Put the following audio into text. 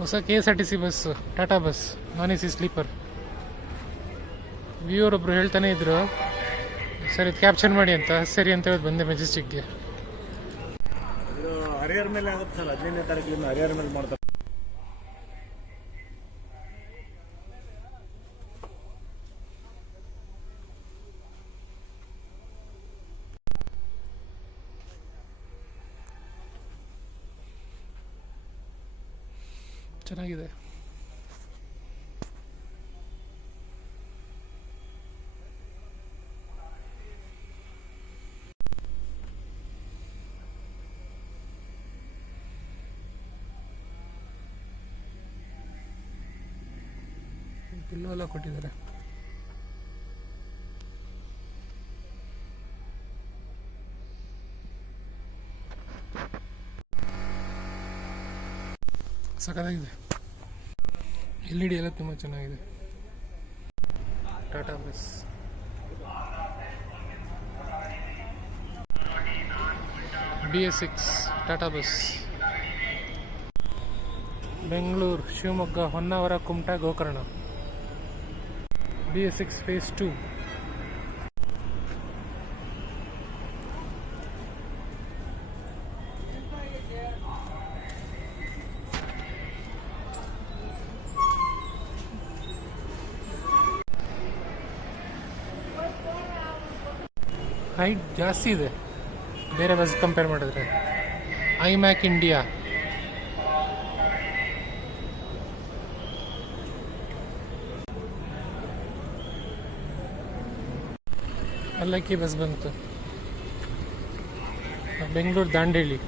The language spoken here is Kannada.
ಹೊಸ KSRTC ಬಸ್, ಟಾಟಾ ಬಸ್, ನಾನ್ AC ಸ್ಲೀಪರ್. ವ್ಯೂವರೊಬ್ರು ಹೇಳ್ತಾನೆ ಇದ್ರು, ಸರ್ ಇದು ಕ್ಯಾಪ್ಚರ್ ಮಾಡಿ ಅಂತ. ಸರಿ ಅಂತ ಹೇಳಿ ಬಂದೆ ಮೆಜೆಸ್ಟಿಕ್ಗೆ. ಹರಿಹರ ಮೇಲೆ ಆಗುತ್ತೆ ಸರ್, 15ನೇ ತಾರೀಕಿಂದ ಹರಿಹರ ಮೇಲೆ ಮಾಡ್ತಾರೆ. ಚೆನ್ನಾಗಿದೆ. ಪಿಲ್ಲೋ ಎಲ್ಲ ಕೊಟ್ಟಿದ್ದಾರೆ. ಸಖತ್ತಾಗಿದೆ. LED ಎಲ್ಲ ತುಂಬ ಚೆನ್ನಾಗಿದೆ. Tata bus. BS6 Tata bus. Bengaluru, Shivamogga, Honnavar, Kumta, Gokarna. BS6 phase 2. Height ಜಾಸ್ತಿ ಇದೆ ಬೇರೆ ಬಸ್ ಕಂಪೇರ್ ಮಾಡಿದ್ರೆ. ಐಮ್ಯಾಕ್ ಇಂಡಿಯಾ. ಅಲ್ಲಕ್ಕಿ ಬಸ್ ಬಂತು. ಬೆಂಗಳೂರು ದಾಂಡೇಲಿ.